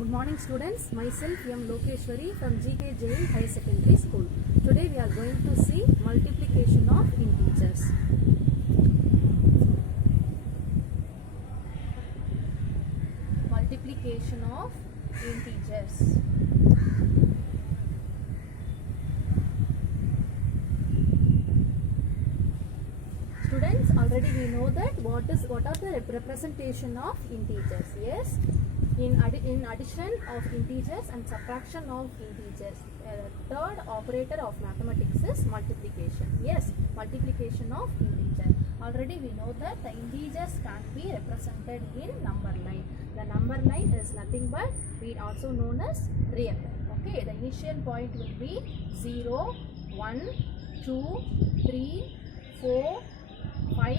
Good morning students, myself M. Lokeshwari from GK Jain Higher Secondary School. Today we are going to see multiplication of integers. Multiplication of integers. Students, already we know that what are the representation of integers. Yes, in addition of integers and subtraction of integers, third operator of mathematics is multiplication. Yes, multiplication of integer. Already we know that the integers can be represented in number line. The number line is nothing but we also known as real line. Okay, the initial point will be 0, 1, 2, 3, 4, 5,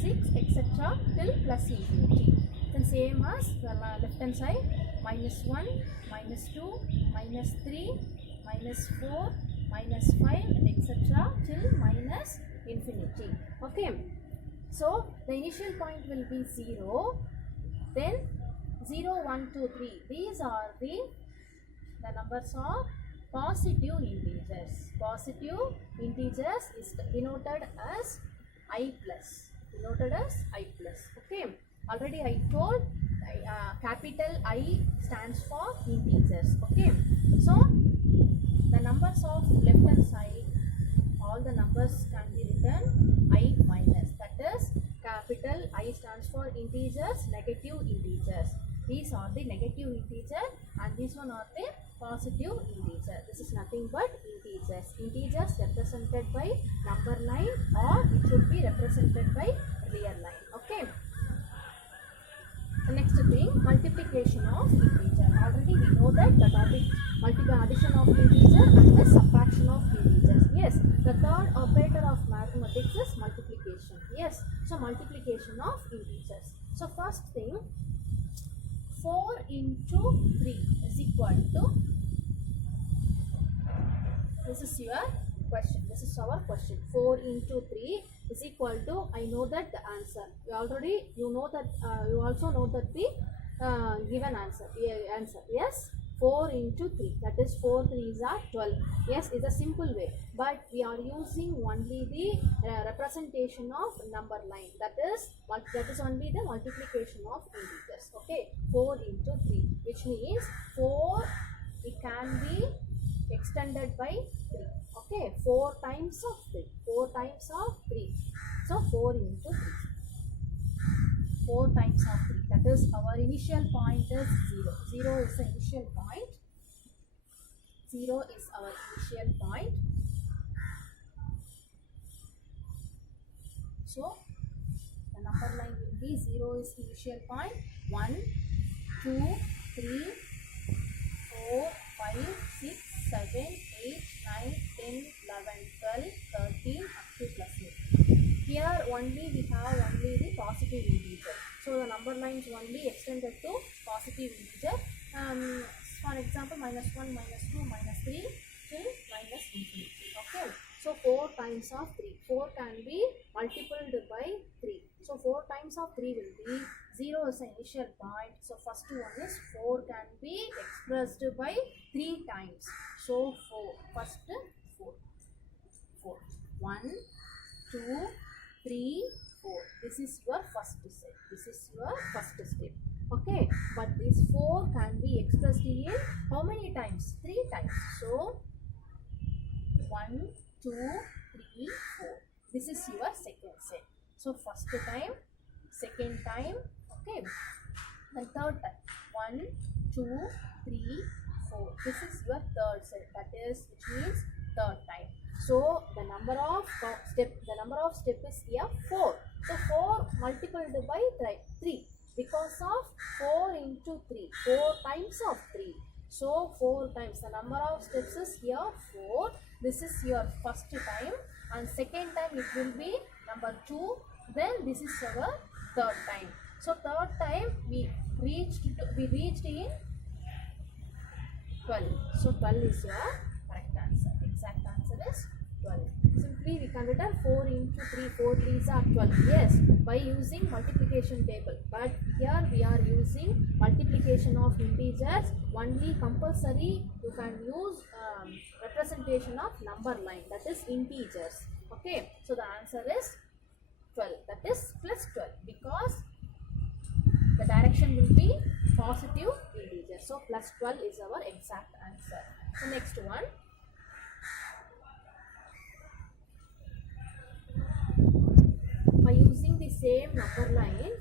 6, etc. till plus infinity. Then same as the left hand side, minus 1, minus 2, minus 3, minus 4, minus 5 and etc. till minus infinity. Okay. So the initial point will be 0. Then 0, 1, 2, 3. These are the numbers of positive integers. Positive integers is denoted as I plus. Denoted as I plus. Okay. Already I told capital I stands for integers. Okay. So the numbers of left hand side, all the numbers can be written I minus. That is capital I stands for integers, negative integers. These are the negative integer and these one are the positive integer. This is nothing but integers. Integers represented by number line or it should be represented by real line. Okay. The next thing, multiplication of integer. Already we know that the topic addition of integer and the subtraction of integers. Yes, the third operator of mathematics is multiplication. Yes, so multiplication of integers. So first thing, 4 into 3 is equal to, this is your question. This is our question. 4 into 3 is equal to, I know that the answer. You know that, you also know that the given answer. Yes, 4 into 3. That is 4 3s are 12. Yes, it's a simple way. But we are using only the representation of number line. That is only the multiplication of integers. Okay, 4 into 3, which means 4 it can be extended by 3. Okay, 4 times of 3. 4 times of 3. So 4 into 3. 4 times of 3. That is our initial point is 0. 0 is the initial point. 0 is our initial point. So the number line will be 0 is initial point. 1, 2, 3, 4, 5, 6, 7, 8, 9, 10, 11, 12, 13 up to plus 8. Here only we have only the positive integer. So the number line is only extended to positive integer. For example, minus 1, minus 2, minus 3 till minus infinity. Okay. So 4 times of 3. 4 can be multiplied by 3. So 4 times of 3 will be 0 is the initial point. So first one is 4 can be expressed by 3 times. So 4. First 4. 4. 1, 2, 3, 4. This is your first step. This is your first step. Okay. But this 4 can be expressed in how many times? 3 times. So 1, 2, 3, 4. This is your second set. So first time, second time, okay. Then third time, 1, 2, 3, 4. This is your third set. That is, which means third time. So the number of step is here 4. So 4 multiplied by 3 because of 4 into 3. 4 times of 3. So 4 times. The number of steps is here 4. This is your first time, and second time it will be number 2. Then this is our third time. So third time we reached in 12. So 12 is your correct answer. Exact answer is 12. Simple. simply we can return 4 into 3, 4 3s are 12. Yes, by using multiplication table. But here we are using multiplication of integers. Only compulsory you can use representation of number line, that is integers. Okay, so the answer is 12, that is plus 12, because the direction will be positive integer. So plus 12 is our exact answer. So next one. By using the same number line,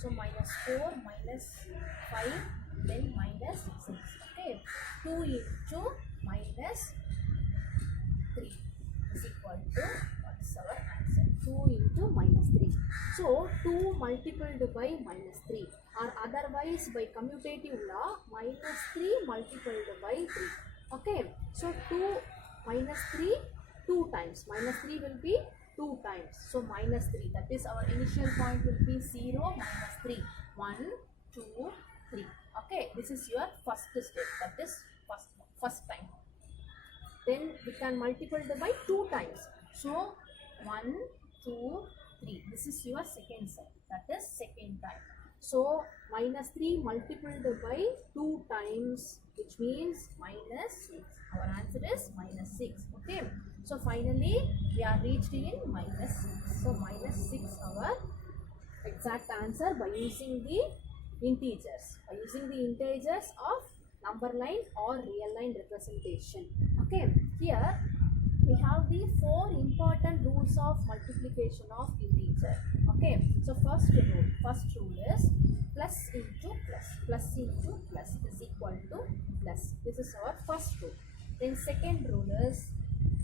so minus 4, minus 5, then minus 6. Okay, 2 into minus 3 is equal to, what is our answer? 2 into minus 3. So 2 multiplied by minus 3, or otherwise by commutative law, minus 3 multiplied by 3. Okay, so 2 minus 3 2 times, minus 3 will be 2 times, so minus 3, that is our initial point will be 0, minus 3, 1, 2, 3. Okay, this is your first step, that is first time. Then we can multiply by 2 times, so 1, 2, 3, this is your second sign, that is second time. So minus 3 multiplied by 2 times, which means minus 6. Our answer is minus 6. Okay, so finally we are reached in minus 6. So minus 6 our exact answer by using the integers. By using the integers of number line or real line representation. Okay, here we have the 4 important rules of multiplication of integer. Okay, so first rule is plus into plus into plus is equal to plus. This is our first rule. Then second rule is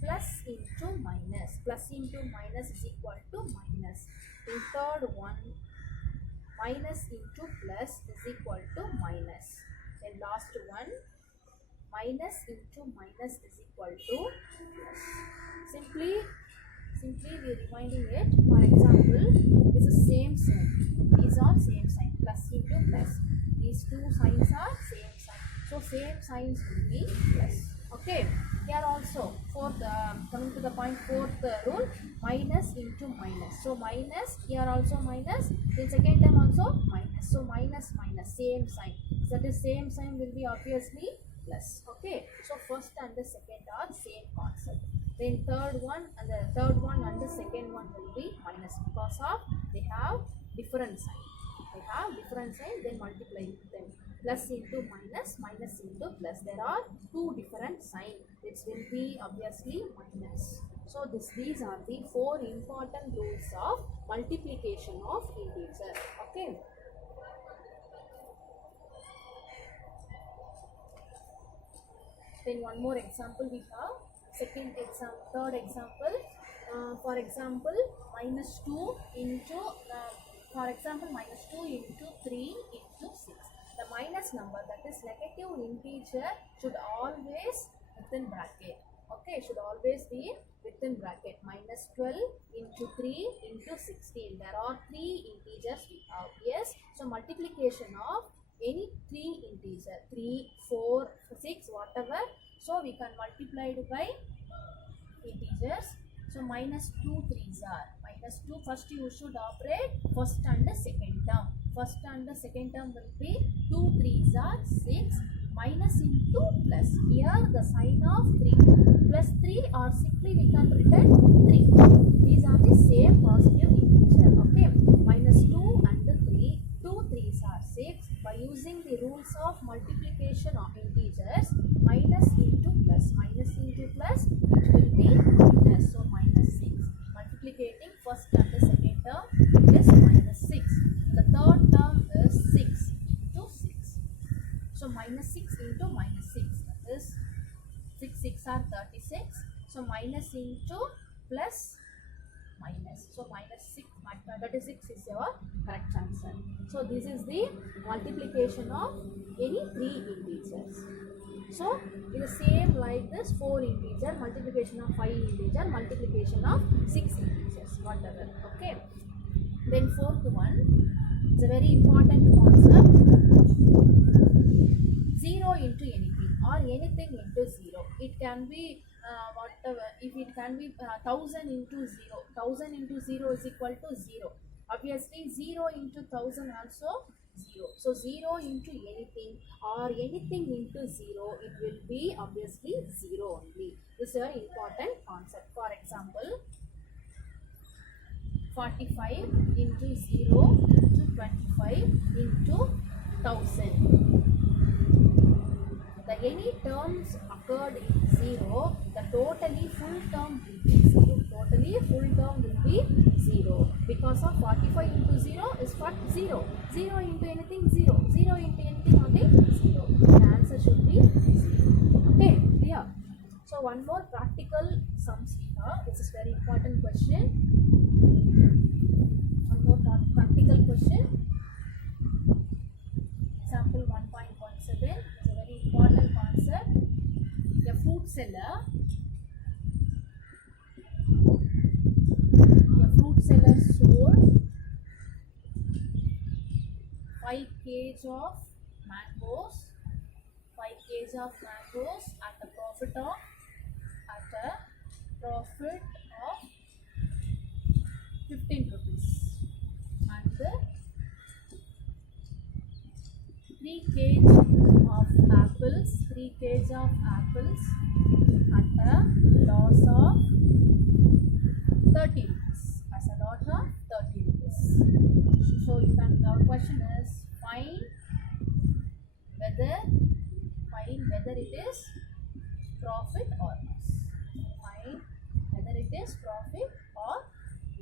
plus into minus is equal to minus. Then third one, minus into plus is equal to minus. Then last one, minus into minus is equal to plus. Simply we are reminding it. For example, this is same sign. These are same sign. Plus into plus. These two signs are same sign. So same signs will be plus. Okay. Here also, coming to the point, fourth rule, minus into minus. So minus, here also minus. Then second time also minus. So minus same sign. So the same sign will be obviously plus. Okay, so first and the second are same concept. Then third one and the second one will be minus, because of they have different sign. Then multiply them. Plus into minus, minus into plus. There are two different signs, which will be obviously minus. So these are the 4 important rules of multiplication of integer. Okay. Then one more example we have. Third example. For example, minus 2 into minus 2 into 3 into 6. The minus number, that is negative integer, should always within bracket. Okay, should always be within bracket. Minus 12 into 3 into 16. There are 3 integers we have. Yes, so multiplication of any 3 integer, 3, 4, 6, whatever. So we can multiply it by integers. So minus 2 3s are minus 2. First you should operate first and the second term. First and the second term will be 2 3s are 6, minus into plus. Here the sign of 3 plus 3, or simply we can written 3. These are the same positive integer. Okay, minus 2 and the 3. 2 3s are 6. By using the rules of multiplication of integers, minus into plus, it will be minus. So minus 6. Multiplicating first and the second term, it is minus 6. The third term is 6 into 6. So minus 6 into minus 6, that is 6 6 are 36. So minus into plus minus. So minus 6, 36 is your correct answer. So this is the multiplication of any 3 integers. So it is same like this: 4 integer, multiplication of 5 integer, multiplication of 6 integers, whatever. Okay. Then fourth one, it's a very important concept. into anything or anything into 0. It can be whatever. If it can be 1000 into 0, 1000 into 0 is equal to 0. Obviously 0 into 1000 also 0. So 0 into anything or anything into 0, it will be obviously 0 only. This is an important concept. For example, 45 into 0 into 25 into 1000. The any terms occurred in 0, the totally full term will be 0. Totally full term will be 0. Because of 45 into 0 is what? 0. 0 into anything 0. 0 into anything only 0. The answer should be 0. Okay, clear? So one more practical sums here. This is very important question. One more practical question. Example 1.17 is a very important concept. A fruit seller sold 5 kg of mangoes, 5 kg of mangoes at a profit of 15 rupees, and 3 kg of apples, 3 kg of apples at a loss of 30 rupees. As a lot of 30 rupees. So you can, our question is find whether it is profit or loss. Find whether it is profit or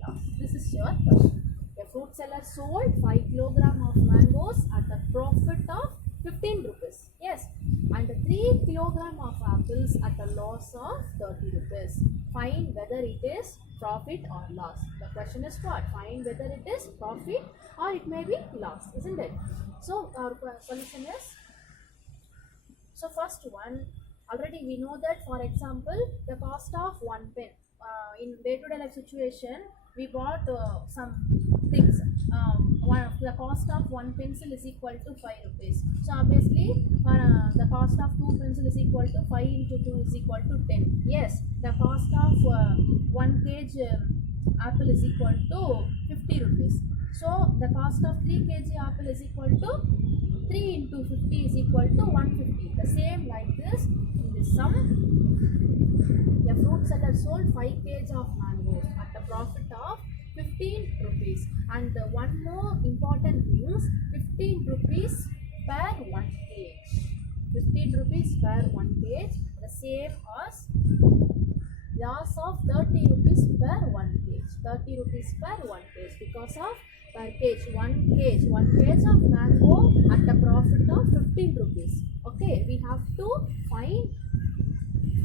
loss. This is your question. A fruit seller sold 5 kg of mangoes at a profit of 15 rupees. Yes. And 3 kg of apples at a loss of 30 rupees. Find whether it is profit or loss. The question is what? Find whether it is profit or it may be loss, isn't it? So our solution is, so first one, already we know that, for example, the cost of 1 pen. In day-to-day life situation, we bought some things. The cost of 1 pencil is equal to 5 rupees. So obviously, the cost of 2 pencil is equal to 5 into 2 is equal to 10. Yes, the cost of 1 kg apple is equal to 50 rupees. So the cost of 3 kg apple is equal to 3 into 50 is equal to 150. The same like this in this sum. A fruit seller sold 5 kg of mangoes at a profit of 15 rupees. And one more important thing is 15 rupees per 1 kg. 15 rupees per 1 kg, the same as loss of 30 rupees per 1 kg. 30 rupees per 1 kg because of per kg, 1 kg of mango at a profit of 15 rupees. Okay, we have to find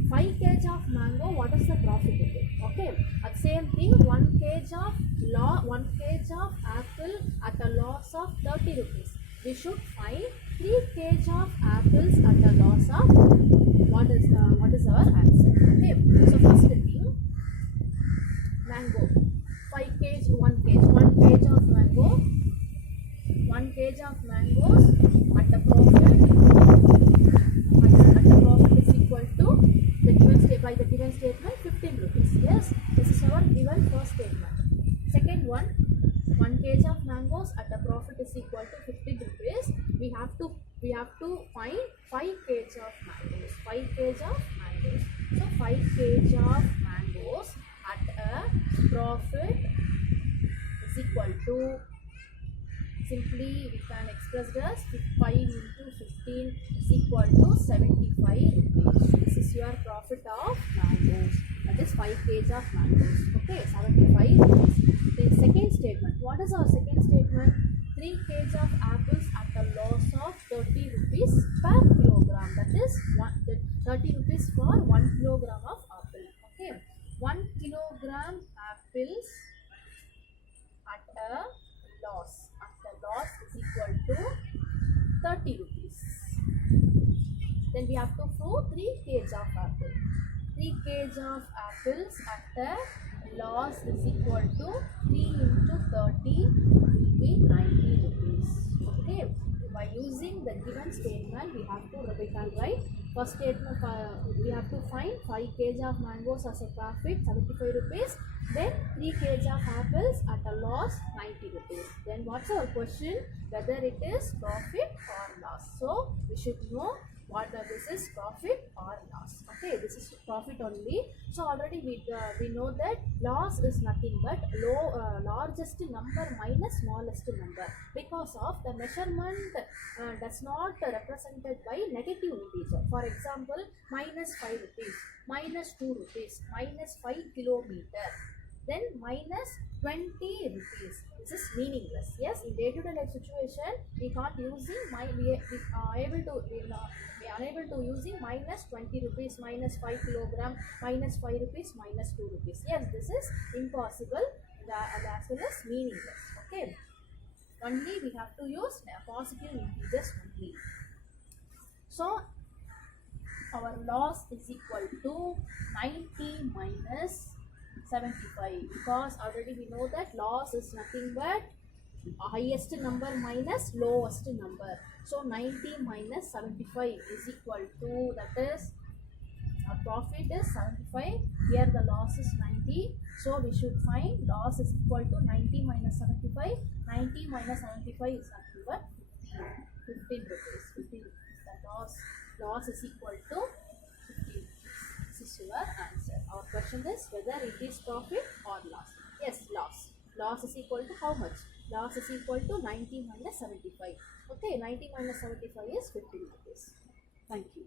5 kg of mango, what is the profit of it? Okay, at same thing, 1 kg of apple at a loss of 30 rupees. We should find 3 kg of apples at a loss of, what is our answer? Okay, so first thing, mango, 5 kg, 1 kg of mango, 1 kg of mangoes at a profit is equal to the given statement 15 rupees. Yes, this is our given first statement. Second one, 1 kg of mangoes at a profit is equal to 15 rupees. We have to find 5 kg of mangoes. 5 kg of mangoes. So 5 kg of mangoes at a profit is equal to, simply we can express as 5 into 15 is equal to 75 rupees. This is your profit of mangoes. That is 5 kg of mangoes. Okay, 75 rupees. The second statement. What is our second statement? 3 kg of apples at a loss of 30 rupees per kilogram. That is 30 rupees for 1 kilogram of apple. Okay, 1 kilogram apples at a loss. Loss is equal to 30 rupees. Then we have to prove 3 kg of apple. 3 kg of apples at a loss is equal to 3 into 30 will be 90 rupees. Okay, by using the given statement, we have to write. First statement, we have to find 5 kg of mangoes as a profit, 75 rupees. Then 3 kg of apples at a loss, 90 rupees. Then what's our question? Whether it is profit or loss. So we should know whether this is profit or loss. Okay, this is profit only. So already we know that loss is nothing but largest number minus smallest number, because of the measurement does not represented by negative integer. For example, minus 5 rupees, minus 2 rupees, minus 5 kilometer, then minus 20 rupees. This is meaningless. Yes, in day-to-day life situation, we can't using we are unable to using minus 20 rupees, minus 5 kilogram, minus 5 rupees, minus 2 rupees. Yes, this is impossible as well as meaningless. Okay, only we have to use positive integers only. So our loss is equal to 90 minus 75, because already we know that loss is nothing but highest number minus lowest number. So 90 minus 75 is equal to, that is our profit is 75, here the loss is 90. So we should find loss is equal to 90 minus 75. 90 minus 75 is nothing but 15 rupees. 15 rupees. The loss is equal to 15 rupees. This is your answer. Our question is whether it is profit or loss. Yes, loss. Loss is equal to how much? Loss is equal to 90 minus 75. Okay, 90 minus 75 is 15 rupees. Thank you.